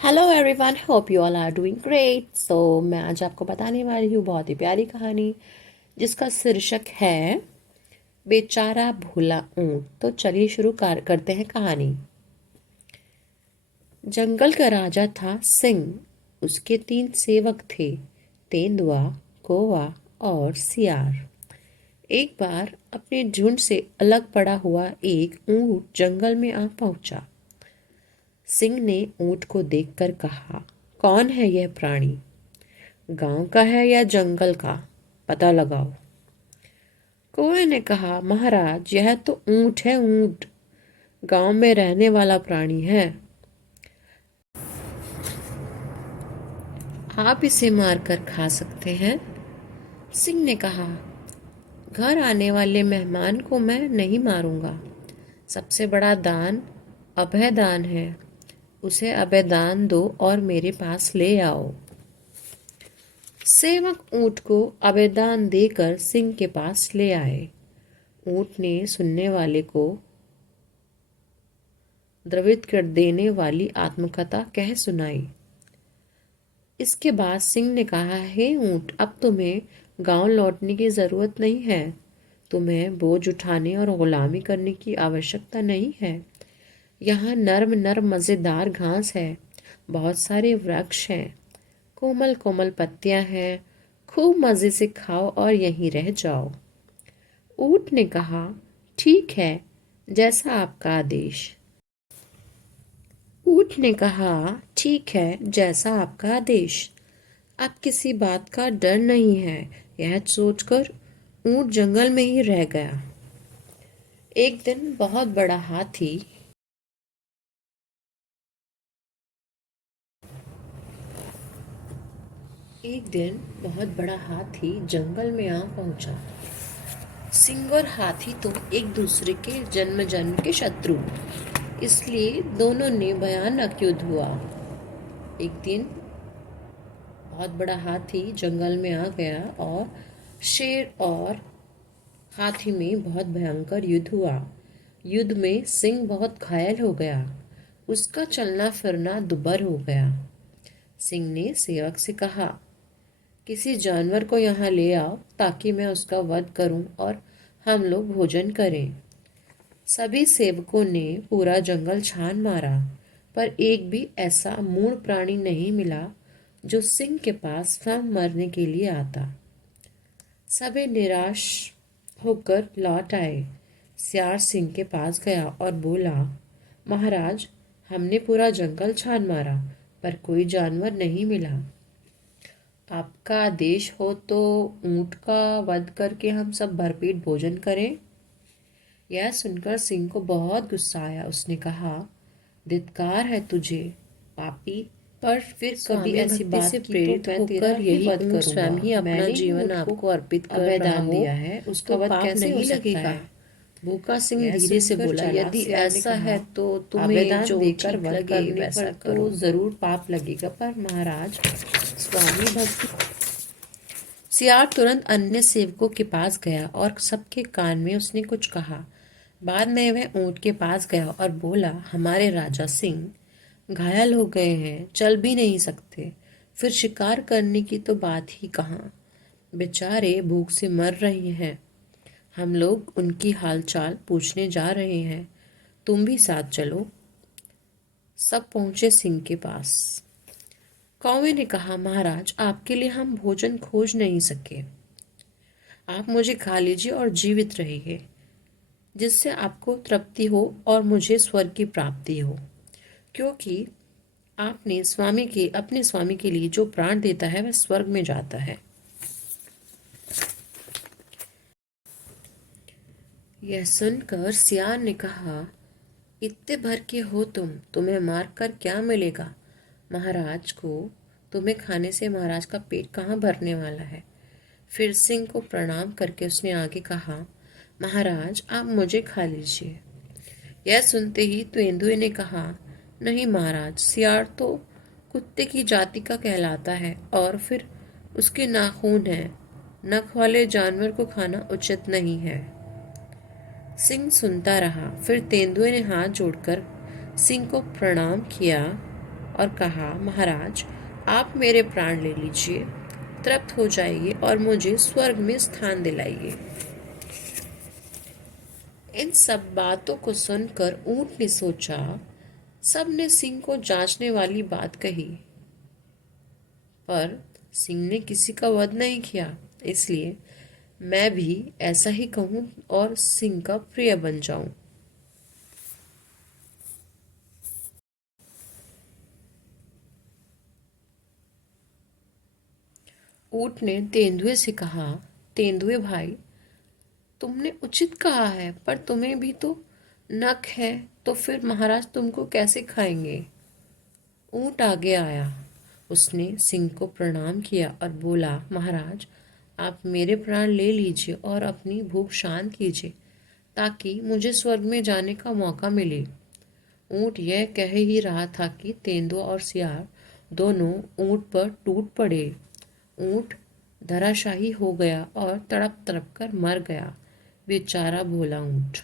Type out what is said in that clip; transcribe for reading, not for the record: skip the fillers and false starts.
Hello everyone, hope you all are doing great. मैं आज आपको बताने वाली हूँ बहुत ही प्यारी कहानी जिसका शीर्षक है बेचारा भूला ऊंट। तो चलिए शुरू करते हैं कहानी। जंगल का राजा था सिंह। उसके 3 सेवक थे, तेंदुआ, कौवा और सियार। एक बार अपने झुंड से अलग पड़ा हुआ एक ऊंट जंगल में आ पहुंचा। सिंह ने ऊंट को देखकर कहा, कौन है यह प्राणी? गांव का है या जंगल का? पता लगाओ। कौवे ने कहा, महाराज यह तो ऊंट है, ऊंट गांव में रहने वाला प्राणी है। आप इसे मारकर खा सकते हैं। सिंह ने कहा, घर आने वाले मेहमान को मैं नहीं मारूंगा। सबसे बड़ा दान अभय दान है। उसे अभय दान दो और मेरे पास ले आओ। सेवक ऊंट को अभयदान देकर सिंह के पास ले आए। ऊंट ने सुनने वाले को द्रवित कर देने वाली आत्मकथा कह सुनाई। इसके बाद सिंह ने कहा, हे ऊंट, अब तुम्हें गांव लौटने की जरूरत नहीं है। तुम्हें बोझ उठाने और गुलामी करने की आवश्यकता नहीं है। यहाँ नर्म नर्म मज़ेदार घास है, बहुत सारे वृक्ष हैं, कोमल कोमल पत्तियां हैं। खूब मज़े से खाओ और यहीं रह जाओ। ऊंट ने कहा, ठीक है, जैसा आपका आदेश। ऊंट ने कहा, ठीक है, जैसा आपका आदेश। अब किसी बात का डर नहीं है। यह सोचकर ऊंट जंगल में ही रह गया। एक दिन बहुत बड़ा हाथी जंगल में आ पहुंचा। सिंह और हाथी तो एक दूसरे के जन्म जन्म के शत्रु, इसलिए दोनों ने भयानक युद्ध हुआ। एक दिन बहुत बड़ा हाथी जंगल में आ गया और शेर और हाथी में बहुत भयंकर युद्ध हुआ। युद्ध में सिंह बहुत घायल हो गया। उसका चलना फिरना दुबर हो गया। सिंह ने सेवक से कहा, किसी जानवर को यहाँ ले आओ ताकि मैं उसका वध करूं और हम लोग भोजन करें। सभी सेवकों ने पूरा जंगल छान मारा, पर एक भी ऐसा मूढ़ प्राणी नहीं मिला जो सिंह के पास स्वयं मरने के लिए आता। सभी निराश होकर लौट आए। सियार सिंह के पास गया और बोला, महाराज, हमने पूरा जंगल छान मारा पर कोई जानवर नहीं मिला। आपका आदेश हो तो ऊंट का वध करके हम सब भरपेट भोजन करें। यह सुनकर सिंह को बहुत गुस्सा आया। उसने कहा, धिक्कार है तुझे, पापी। पर फिर कभी ऐसी बात से प्रेरित होकर यही वध करूंगा। स्वयं ही अपना जीवन आपको अर्पित कर अभयदान दिया है, उसका वध कैसे नहीं लगेगा? भूखा सिंह धीरे से बोला, यदि ऐसा है तो तुम्हें जो देकर वध करने पर तो जरूर पाप लगेगा, पर महाराज स्वामी भक्ति। सियार तुरंत अन्य सेवकों के पास गया और सबके कान में उसने कुछ कहा। बाद में वह ऊंट के पास गया और बोला, हमारे राजा सिंह घायल हो गए हैं, चल भी नहीं सकते, फिर शिकार करने की तो बात ही कहाँ। बेचारे भूख से मर रहे हैं। हम लोग उनकी हालचाल पूछने जा रहे हैं, तुम भी साथ चलो। सब पहुंचे सिंह के पास। कौवे ने कहा, महाराज, आपके लिए हम भोजन खोज नहीं सके। आप मुझे खा लीजिए और जीवित रहिए, जिससे आपको तृप्ति हो और मुझे स्वर्ग की प्राप्ति हो, क्योंकि आपने अपने स्वामी के लिए जो प्राण देता है वह स्वर्ग में जाता है। यह सुनकर सियार ने कहा, इतने भर के हो तुम्हें मारकर क्या मिलेगा? महाराज को तुम्हें खाने से महाराज का पेट कहाँ भरने वाला है। फिर सिंह को प्रणाम करके उसने आगे कहा, महाराज, आप मुझे खा लीजिए। यह सुनते ही तेंदुए ने कहा, नहीं महाराज, सियार तो कुत्ते की जाति का कहलाता है और फिर उसके नाखून हैं। नख वाले जानवर को खाना उचित नहीं है। सिंह सुनता रहा। फिर तेंदुए ने हाथ जोड़कर सिंह को प्रणाम किया और कहा, महाराज, आप मेरे प्राण ले लीजिए, तृप्त हो जाइए और मुझे स्वर्ग में स्थान दिलाइए। इन सब बातों को सुनकर ऊंट ने सोचा, सबने सिंह को जांचने वाली बात कही, पर सिंह ने किसी का वध नहीं किया, इसलिए मैं भी ऐसा ही कहूं और सिंह का प्रिय बन जाऊं। ऊंट ने तेंदुए से कहा, तेंदुए भाई, तुमने उचित कहा है, पर तुम्हें भी तो नख है, तो फिर महाराज तुमको कैसे खाएंगे? ऊंट आगे आया। उसने सिंह को प्रणाम किया और बोला, महाराज, आप मेरे प्राण ले लीजिए और अपनी भूख शांत कीजिए, ताकि मुझे स्वर्ग में जाने का मौका मिले। ऊंट यह कह ही रहा था कि तेंदुआ और सियार दोनों ऊंट पर टूट पड़े। ऊंट धराशायी हो गया और तड़प तड़प कर मर गया। बेचारा भोला ऊंट।